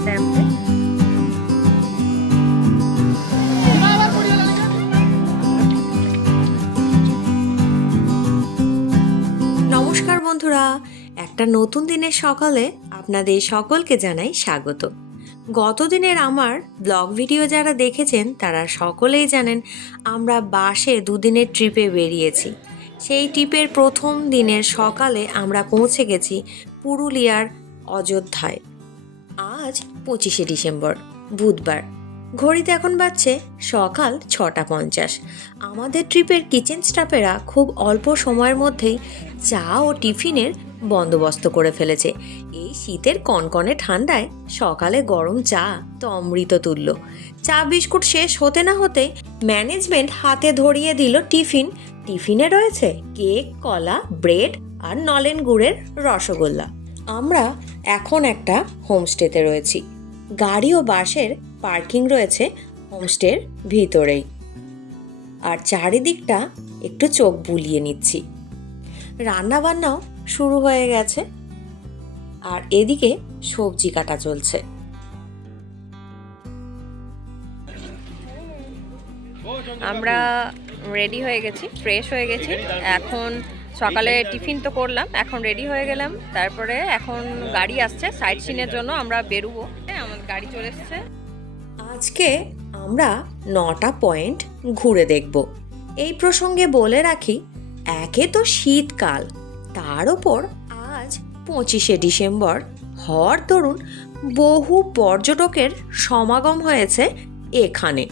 নমস্কার বন্ধুরা, একটা নতুন দিনের সকালে আপনাদের সকলকে জানাই স্বাগত। গতদিনের আমার ব্লগ ভিডিও যারা দেখেছেন, তারা সকলেই জানেন আমরা বাসে দুদিনের ট্রিপে বেরিয়েছি। সেই ট্রিপের প্রথম দিনের সকালে আমরা পৌঁছে গেছি পুরুলিয়ার অযোধ্যায়। আজ পঁচিশে ডিসেম্বর, বুধবার। ঘড়িতে এখন বাজছে সকাল ছটা পঞ্চাশ। আমাদের ট্রিপের কিচেন স্টাফেরা খুব অল্প সময়ের মধ্যেই চা ও টিফিনের বন্দোবস্ত করে ফেলেছে। এই শীতের কনকনে ঠান্ডায় সকালে গরম চা তো অমৃত তুল্য। চা বিস্কুট শেষ হতে না হতে ম্যানেজমেন্ট হাতে ধরিয়ে দিল টিফিন। টিফিনে রয়েছে কেক, কলা, ব্রেড আর নলেন গুড়ের রসগোল্লা। আমরা এখন একটা হোমস্টেতে রয়েছি। গাড়ি ও বাসের পার্কিং রয়েছে হোমস্টের ভিতরেই। আর চারিদিকটা একটু চোখ বুলিয়ে নিচ্ছি। রান্না বান্নাও শুরু হয়ে গেছে। আর এদিকে সবজি কাটা চলছে। আমরা রেডি হয়ে গেছি ফ্রেশ হয়ে গেছি। এখন সকালে টিফিন তো করলাম, এখন রেডি হয়ে গেলাম। তারপরে এখন গাড়ি আসছে সাইড সিনের জন্য আমরা বেরোবো। হ্যাঁ আমার গাড়ি চলে এসছে। আজকে আমরা নটা পয়েন্ট ঘুরে দেখব। এই প্রসঙ্গে বলে রাখি, একে তো শীতকাল, তার ওপর আজ পঁচিশে ডিসেম্বর হর তরুণ বহু পর্যটকের সমাগম হয়েছে এখানে।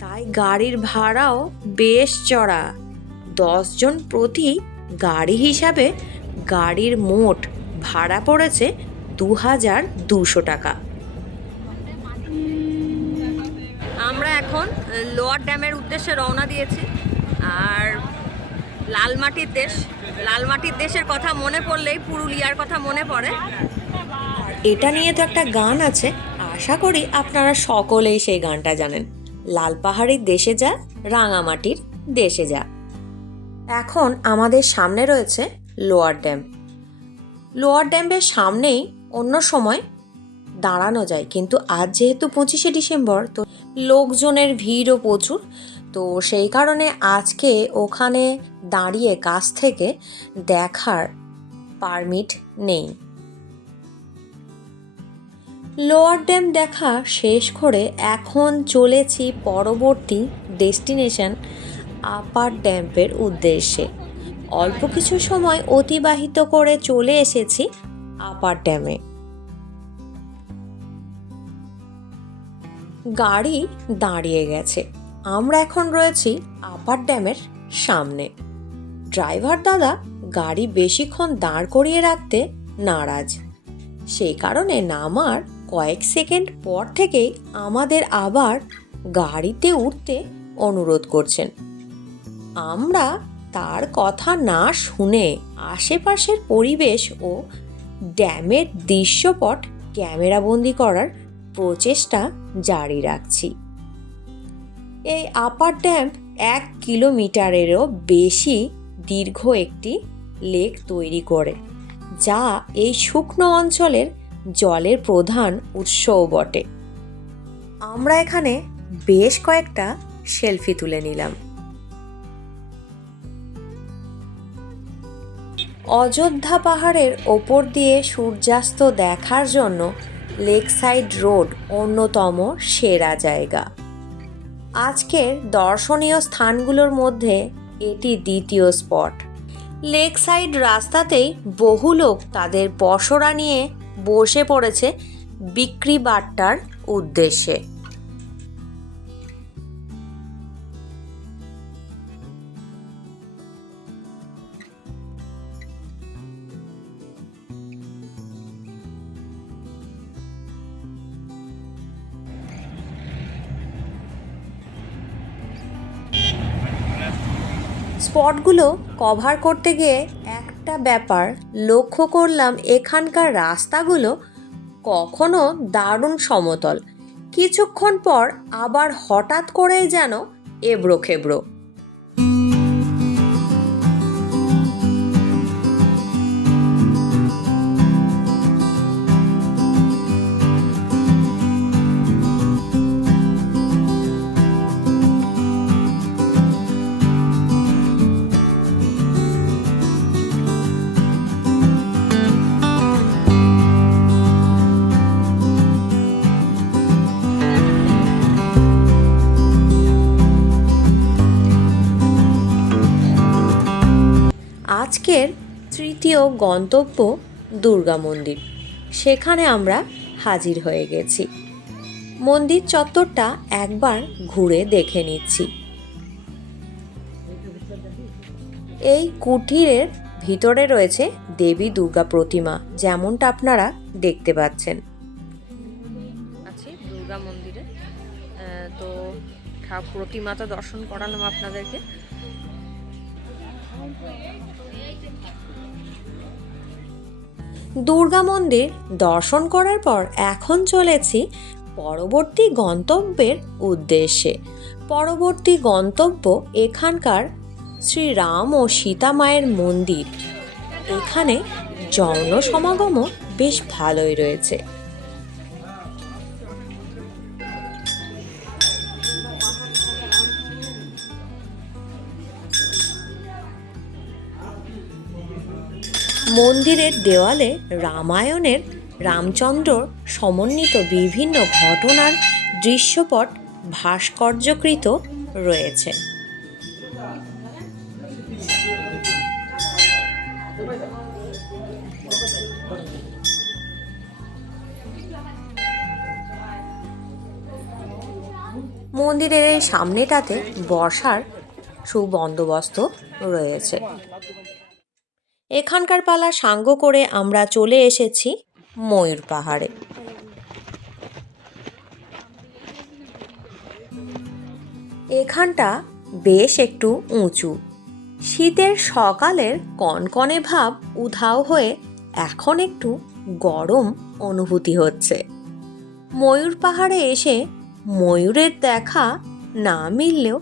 তাই গাড়ির ভাড়াও বেশ চড়া। দশজন প্রতি গাড়ি হিসাবে গাড়ির মোট ভাড়া পড়েছে দু হাজার দুশো টাকা। আমরা এখন লোয়ার ড্যামের উদ্দেশ্যে রওনা দিয়েছি। আর লালমাটির দেশ, লালমাটির দেশের কথা মনে পড়লেই পুরুলিয়ার কথা মনে পড়ে। এটা নিয়ে তো একটা গান আছে, আশা করি আপনারা সকলেই সেই গানটা জানেন। লাল পাহাড়ির দেশে যা, রাঙামাটির দেশে যা। এখন আমাদের সামনে রয়েছে লোয়ার ড্যাম। লোয়ার ড্যামের সামনেই অন্য সময় দাঁড়ানো যায়। কিন্তু আজ যেহেতু পঁচিশে ডিসেম্বর, তো লোকজনের ভিড়ও প্রচুর। তো সেই কারণে আজকে ওখানে দাঁড়িয়ে কাছ থেকে দেখার পারমিট নেই। লোয়ার ড্যাম দেখা শেষ করে এখন চলেছি পরবর্তী ডেস্টিনেশন আপার ড্যাম্পের উদ্দেশ্যে। অল্প কিছু সময় অতিবাহিত করে চলে এসেছি আপার ড্যামে। গাড়ি দাঁড়িয়ে গেছে। আমরা এখন রয়েছি আপার ড্যামের সামনে। ড্রাইভার দাদা গাড়ি বেশিক্ষণ দাঁড় করিয়ে রাখতে নারাজ। সেই কারণে নামার কয়েক সেকেন্ড পর থেকেই আমাদের আবার গাড়িতে উঠতে অনুরোধ করছেন। আমরা তার কথা না শুনে আশেপাশের পরিবেশ ও ড্যামের দৃশ্যপট ক্যামেরাবন্দি করার প্রচেষ্টা জারি রাখছি। এই আপার ড্যাম এক কিলোমিটারেরও বেশি দীর্ঘ একটি লেক তৈরি করে, যা এই শুকনো অঞ্চলের জলের প্রধান উৎসও বটে। আমরা এখানে বেশ কয়েকটা সেলফি তুলে নিলাম। অযোধ্যা পাহাড়ের ওপর দিয়ে সূর্যাস্ত দেখার জন্য লেক সাইড রোড অন্যতম সেরা জায়গা। আজকের দর্শনীয় স্থানগুলোর মধ্যে এটি দ্বিতীয় স্পট। লেক সাইড রাস্তাতেই বহু লোক তাদের পসরা নিয়ে বসে পড়েছে বিক্রি বাট্টার উদ্দেশ্যে। স্পটগুলো কভার করতে গিয়ে একটা ব্যাপার লক্ষ্য করলাম, এখানকার রাস্তাগুলো কখনো দারুণ সমতল। কিছুক্ষণ পর আবার হঠাৎ করেই যেন এবড়ো খেবড়ো আজকের তৃতীয় গন্তব্য দুর্গা মন্দির। সেখানে আমরা হাজির হয়ে গেছি। মন্দির চত্বরটা একবার ঘুরে দেখে নিচ্ছি। এই কুঠিরের ভিতরে রয়েছে দেবী দুর্গা প্রতিমা, যেমনটা আপনারা দেখতে পাচ্ছেন। আছি দুর্গা মন্দিরে। তো ঠা- প্রতিমা দর্শন করালাম আপনাদেরকে। দুর্গা মন্দির দর্শন করার পর এখন চলেছি পরবর্তী গন্তব্যের উদ্দেশ্যে। পরবর্তী গন্তব্য এখানকার শ্রীরাম ও সীতা মায়ের মন্দির। এখানে যৌন সমাগমও বেশ ভালোই রয়েছে। মন্দিরের দেওয়ালে রামায়ণের রামচন্দ্রর সমন্বিত বিভিন্ন ঘটনার দৃশ্যপট ভাস্কর্যকৃত রয়েছে। মন্দিরের এই সামনেটাতে বসার সুবন্দোবস্ত রয়েছে। এখানকার পালা সাঙ্গ করে আমরা চলে এসেছি ময়ূর পাহাড়ে। এখানটা বেশ একটু উঁচু। শীতের সকালের কনকনে ভাব উধাও হয়ে এখন একটু গরম অনুভূতি হচ্ছে। ময়ূর পাহাড়ে এসে ময়ূরের দেখা না মিললেও,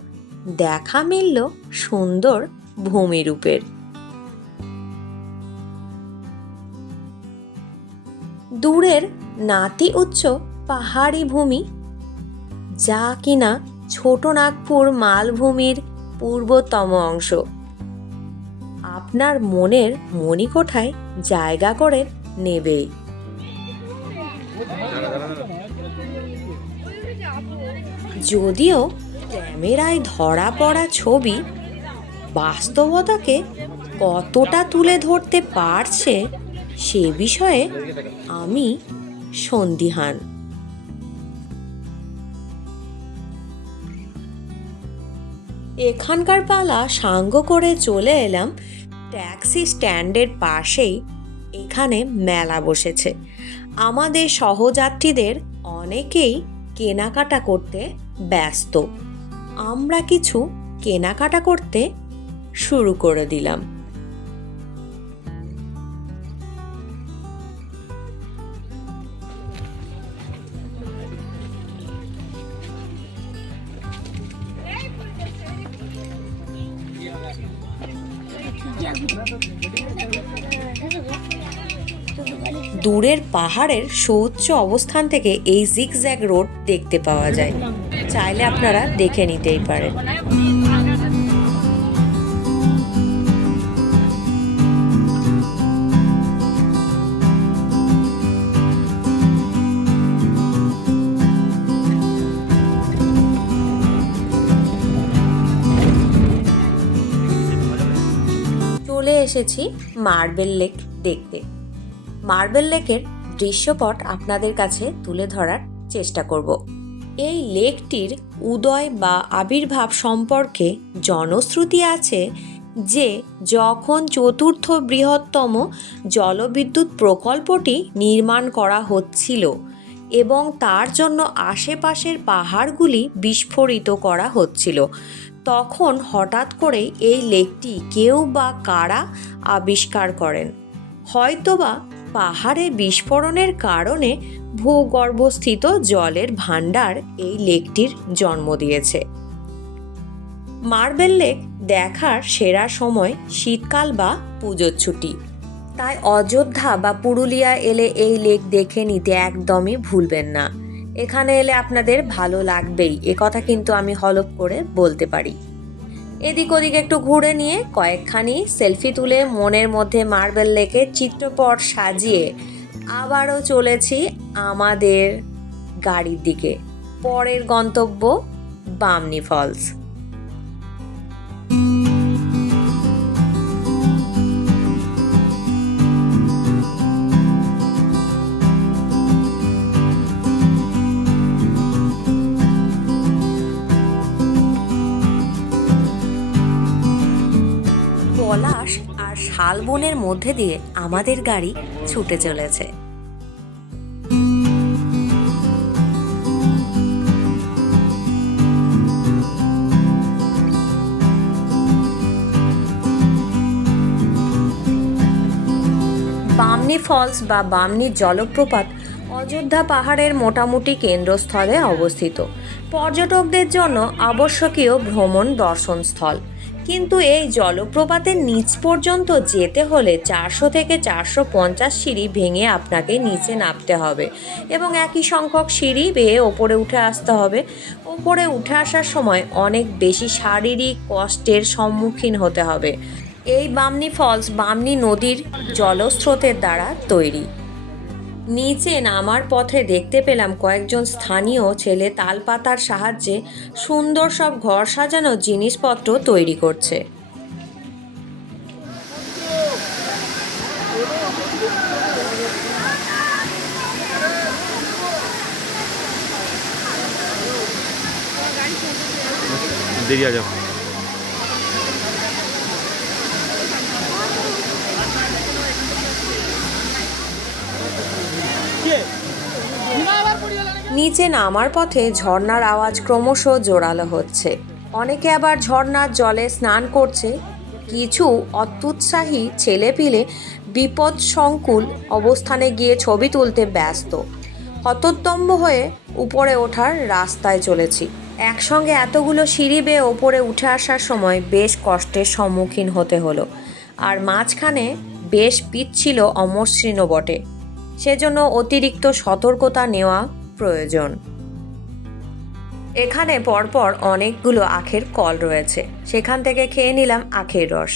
দেখা মিলল সুন্দর ভূমিরূপের। দূরের নাতি উচ্চ পাহাড়ি ভূমি, যা কিনা ছোট নাগপুর মালভূমির পূর্বতম অংশ। আপনার মনের মণিকোঠায় জায়গা করে নেবেই যদিও ক্যামেরায় ধরা পড়া ছবি বাস্তবতাকে কতটা তুলে ধরতে পারছে সে বিষয়ে আমি সন্দিহান। এখানকার পালা সাঙ্গ করে চলে এলাম ট্যাক্সি স্ট্যান্ডের পাশেই। এখানে মেলা বসেছে। আমাদের সহযাত্রীদের অনেকেই কেনাকাটা করতে ব্যস্ত। আমরা কিছু কেনাকাটা করতে শুরু করে দিলাম। দূরের পাহাড়ের সুউচ্চ অবস্থান থেকে এই জিগজ্যাগ রোড দেখতে পাওয়া যায়। চাইলে আপনারা দেখে নিতেই পারেন। চলে এসেছি মার্বেল লেক দেখতে। মার্বেল লেকের দৃশ্যপট আপনাদের কাছে তুলে ধরার চেষ্টা করব। এই লেকটির উদয় বা আবির্ভাব সম্পর্কে জনশ্রুতি আছে যে, যখন চতুর্থ বৃহত্তম জলবিদ্যুৎ প্রকল্পটি নির্মাণ করা হচ্ছিল এবং তার জন্য আশেপাশের পাহাড়গুলি বিস্ফোরিত করা হচ্ছিল, তখন হঠাৎ করে এই লেকটি কেউ বা কারা আবিষ্কার করেন? হয়তোবা পাহাড়ে বিস্ফোরণের কারণে ভূগর্ভস্থিত জলের ভাণ্ডার এই লেকটির জন্ম দিয়েছে। মার্বেল লেক দেখার সেরা সময় শীতকাল বা পুজোর ছুটি। তাই অযোধ্যা বা পুরুলিয়া এলে এই লেক দেখে নিতে একদমই ভুলবেন না। এখানে এলে আপনাদের ভালো লাগবেই। কথা কিন্তু আমি হলপ করে বলতে পারি। এদিক ওদিক একটু ঘুরে নিয়ে কয়েকখানি সেলফি তুলে মনের মধ্যে মার্বেল লেকে চিত্রপট সাজিয়ে আবারও চলেছি আমাদের গাড়ির দিকে। পরের গন্তব্য বামনি ফলস। শাল বনের মধ্যে দিয়ে আমাদের গাড়ি ছুটে চলেছে। বামনি ফলস বা বামনি জলপ্রপাত অযোধ্যা পাহাড়ের মোটামুটি কেন্দ্রস্থলে অবস্থিত। পর্যটকদের জন্য আবশ্যকীয় ভ্রমণ দর্শনস্থল। কিন্তু এই জলপ্রপাতের নিচ পর্যন্ত যেতে হলে চারশো থেকে চারশো পঞ্চাশ সিঁড়ি ভেঙে আপনাকে নিচে নামতে হবে এবং একই সংখ্যক সিঁড়ি বেয়ে ওপরে উঠে আসতে হবে। ওপরে উঠে আসার সময় অনেক বেশি শারীরিক কষ্টের সম্মুখীন হতে হবে। এই বামনি ফলস বামনি নদীর জলস্রোতের দ্বারা তৈরি। নিচে নামার পথে দেখতে পেলাম কয়েকজন স্থানীয় ছেলে তালপাতার সাহায্যে সুন্দর সব ঘর সাজানোর জিনিসপত্র তৈরি করছে। দেরি আছে নিচে নামার পথে ঝর্ণার আওয়াজ ক্রমশ জোরালো হচ্ছে। অনেকে আবার ঝর্ণার জলে স্নান করছে। কিছু অত্যুৎসাহী ছেলেপিলে বিপদ সংকুল অবস্থানে গিয়ে ছবি তুলতে ব্যস্ত। হতোদ্যম্ব হয়ে উপরে ওঠার রাস্তায় চলেছি। একসঙ্গে এতগুলো সিঁড়ি বেয়ে ওপরে উঠে আসার সময় বেশ কষ্টের সম্মুখীন হতে হলো। আর মাঝখানে বেশ পিচ্ছিল অমসৃণ বটে। সেজন্য অতিরিক্ত সতর্কতা নেওয়া প্রয়োজন। এখানে পরপর অনেকগুলো আখের কল রয়েছে। সেখান থেকে খেয়ে নিলাম আখের রস।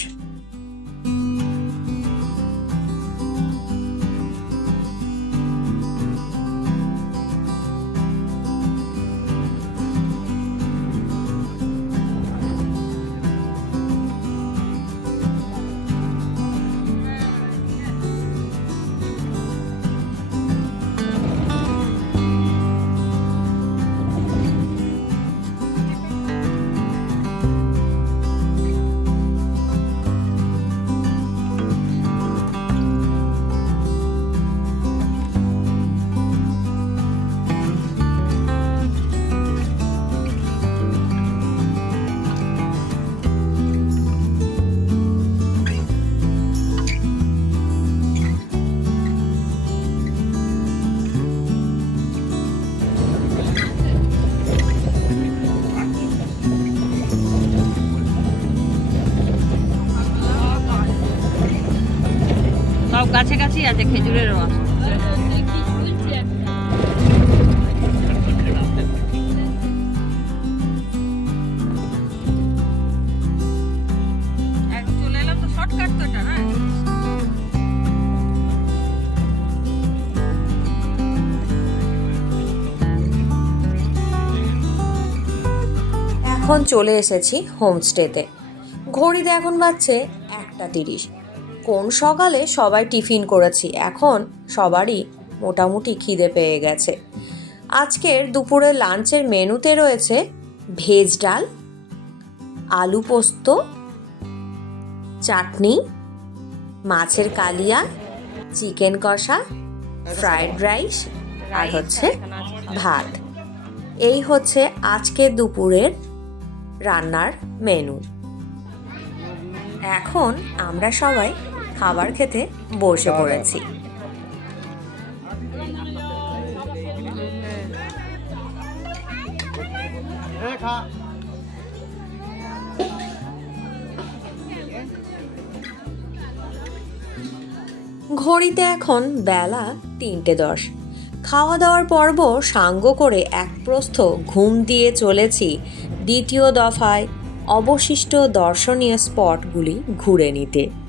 গাছে আছে খেজুরের রস। এক চলে এলাম তো শর্টকাট তো এটা না? এখন চলে এসেছি হোমস্টেতে ঘড়িতে এখন বাজছে একটা তিরিশ। কোন সকালে সবাই টিফিন করেছি? এখন সবারই মোটামুটি খিদে পেয়ে গেছে। আজকের দুপুরে লাঞ্চের মেনুতে রয়েছে ভেজ ডাল, আলু পোস্ত, চাটনি, মাছের কালিয়া, চিকেন কষা, ফ্রাইড রাইস আর হচ্ছে ভাত। এই হচ্ছে আজকে দুপুরের রান্নার মেনু। এখন আমরা সবাই খাবার খেতে বসে পড়েছি। ঘড়িতে এখন বেলা তিনটে দশ। খাওয়া দাওয়ার পর্ব সাঙ্গ করে এক প্রস্থ ঘুম দিয়ে চলেছি দ্বিতীয় দফায় অবশিষ্ট দর্শনীয় স্পটগুলি ঘুরে নিতে।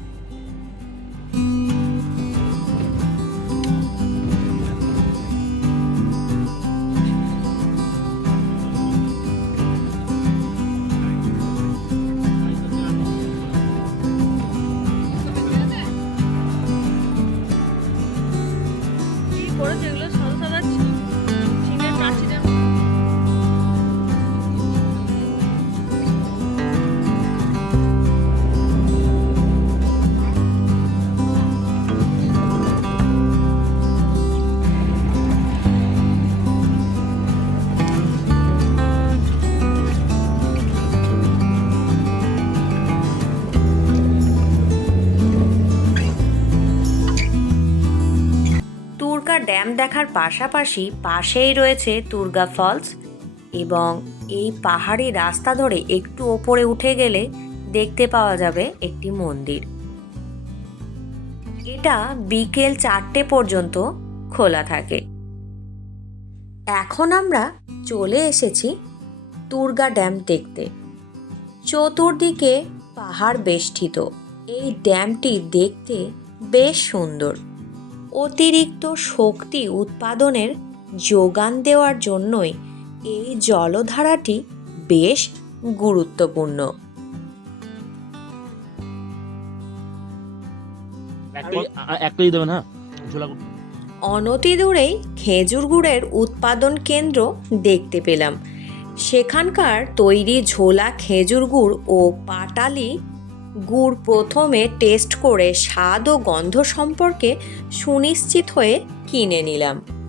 ড্যাম দেখার পাশাপাশি পাশেই রয়েছে তুর্গা ফলস এবং এই পাহাড়ি রাস্তা ধরে একটু ওপরে উঠে গেলে দেখতে পাওয়া যাবে একটি মন্দির। এটা বিকেল চারটে পর্যন্ত খোলা থাকে। এখন আমরা চলে এসেছি তুর্গা ড্যাম দেখতে। চতুর্দিকে পাহাড় বেষ্টিত। এই ড্যামটি দেখতে বেশ সুন্দর। অতিরিক্ত শক্তি উৎপাদনের যোগান দেওয়ার জন্যই এই জলধারাটি বেশ গুরুত্বপূর্ণ। হ্যাঁ। অনতি দূরেই খেজুর গুড়ের উৎপাদন কেন্দ্র দেখতে পেলাম। সেখানকার তৈরি ঝোলা খেজুর গুড় ও পাটালি গুড় প্রথমে টেস্ট করে স্বাদ ও গন্ধ সম্পর্কে সুনিশ্চিত হয়ে কিনে নিলাম।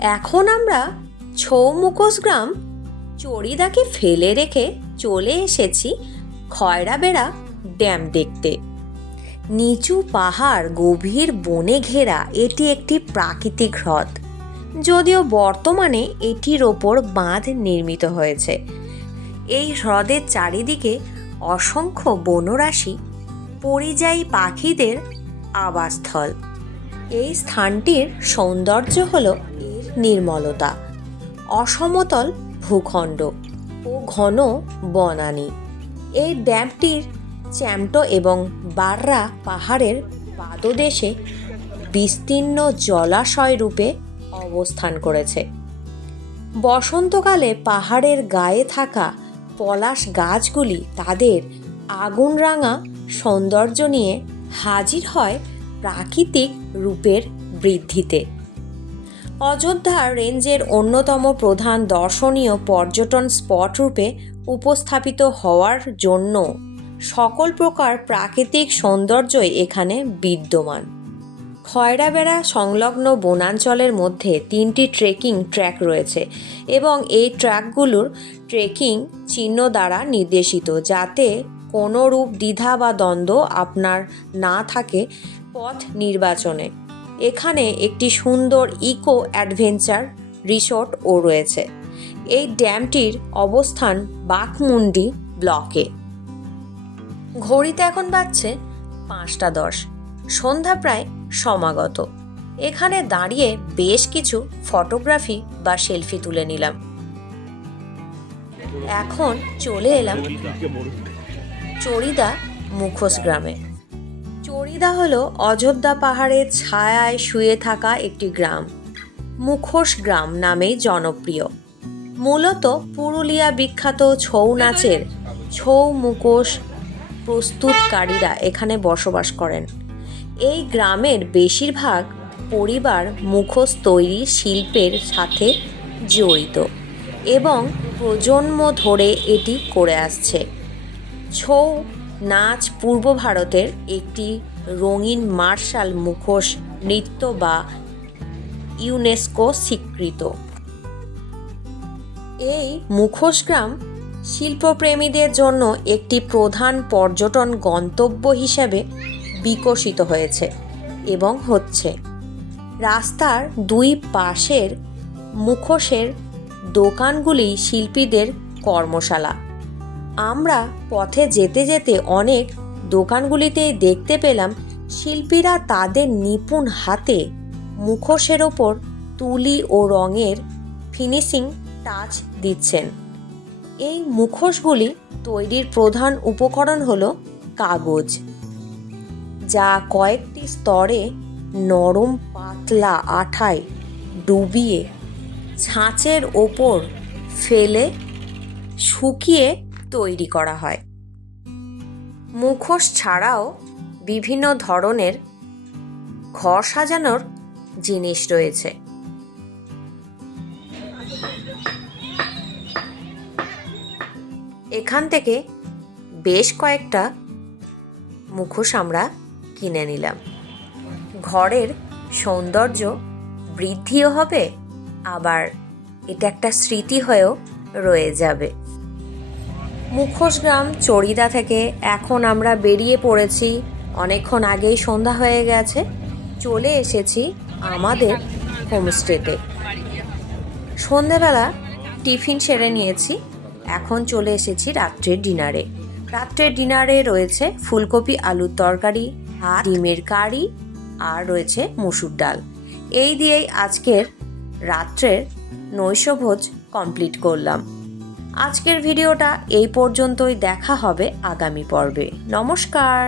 এখন আমরা ছৌ মুখোশ গ্রাম চড়িদাকে ফেলে রেখে চলে এসেছি খয়রাবেড়া ড্যাম দেখতে। নিচু পাহাড় গভীর বনে ঘেরা, এটি একটি প্রাকৃতিক হ্রদ। যদিও বর্তমানে এটির ওপর বাঁধ নির্মিত হয়েছে। এই হ্রদের চারিদিকে অসংখ্য বনরাশি, পরিযায়ী পাখিদের আবাসস্থল। এই স্থানটির সৌন্দর্য হল নির্মলতা। অসমতল ভূখণ্ড ও ঘন বনানী। এই ড্যামটির চ্যামটো এবং বাররা পাহাড়ের পাদদেশে বিস্তীর্ণ জলাশয় রূপে অবস্থান করেছে। বসন্তকালে পাহাড়ের গায়ে থাকা পলাশ গাছগুলি তাদের আগুন রাঙা সৌন্দর্য নিয়ে হাজির হয় প্রাকৃতিক রূপের বৃদ্ধিতে। অযোধ্যা রেঞ্জের অন্যতম প্রধান দর্শনীয় পর্যটন স্পট রূপে উপস্থাপিত হওয়ার জন্য সকল প্রকার প্রাকৃতিক সৌন্দর্যই এখানে বিদ্যমান। খয়রাবেড়া সংলগ্ন বনাঞ্চলের মধ্যে তিনটি ট্রেকিং ট্র্যাক রয়েছে এবং এই ট্র্যাকগুলোর ট্রেকিং চিহ্ন দ্বারা নির্দেশিত যাতে কোনো রূপ দ্বিধা বা দ্বন্দ্ব আপনার না থাকে পথ নির্বাচনে। এখানে একটি সুন্দর ইকো অ্যাডভেঞ্চার রিসোর্টও রয়েছে। এই ড্যামটির অবস্থান বাঘমুন্ডি ব্লকে। ঘড়িতে এখন বাজছে পাঁচটা দশ। সন্ধ্যা প্রায় সমাগত। এখানে দাঁড়িয়ে বেশ কিছু ফটোগ্রাফি বা সেলফি তুলে নিলাম। এখন চলে এলাম চড়িদা মুখোশ গ্রামে। চড়িদা হলো অযোধ্যা পাহাড়ের ছায়ায় শুয়ে থাকা একটি গ্রাম, মুখোশ গ্রাম নামেই জনপ্রিয়। মূলত পুরুলিয়া বিখ্যাত ছৌ নাচের ছৌ মুখোশ প্রস্তুতকারীরা এখানে বসবাস করেন। এই গ্রামের বেশিরভাগ পরিবার মুখোশ তৈরি শিল্পের সাথে জড়িত এবং প্রজন্ম ধরে এটি করে আসছে। ছৌ নাচ পূর্ব ভারতের একটি রঙিন মার্শাল মুখোশ, নৃত্য বা ইউনেস্কো স্বীকৃত। এই মুখোশগ্রাম শিল্পপ্রেমীদের জন্য একটি প্রধান পর্যটন গন্তব্য হিসেবে বিকশিত হয়েছে এবং হচ্ছে। রাস্তার দুই পাশের মুখোশের দোকানগুলি শিল্পীদের কর্মশালা। আমরা পথে যেতে যেতে অনেক দোকানগুলিতে দেখতে পেলাম শিল্পীরা তাদের নিপুণ হাতে মুখোশের ওপর তুলি ও রঙের ফিনিশিং টাচ দিচ্ছেন। এই মুখোশগুলি তৈরির প্রধান উপকরণ হল কাগজ, যা কয়েকটি স্তরে নরম পাতলা আঠায় ডুবিয়ে ছাঁচের ওপর ফেলে শুকিয়ে তৈরি করা হয়। মুখোশ ছাড়াও বিভিন্ন ধরনের ঘর সাজানোর জিনিস রয়েছে। এখান থেকে বেশ কয়েকটা মুখোশ আমরা কিনে নিলাম। ঘরের সৌন্দর্য বৃদ্ধিও হবে, আবার এটা একটা স্মৃতি হয়েও রয়ে যাবে। মুখোশ গ্রাম, চড়িদা থেকে এখন আমরা বেরিয়ে পড়েছি। অনেকক্ষণ আগেই সন্ধ্যা হয়ে গেছে। চলে এসেছি আমাদের হোমস্টেতে সন্ধেবেলা টিফিন সেরে নিয়েছি। এখন চলে এসেছি রাত্রের ডিনারে। রাত্রের ডিনারে রয়েছে ফুলকপি আলুর তরকারি আর ডিমের কারি আর রয়েছে মুসুর ডাল। এই দিয়েই আজকের রাত্রের নৈশভোজ কমপ্লিট করলাম। আজকের ভিডিওটা এই পর্যন্তই দেখা হবে আগামী পর্বে। নমস্কার।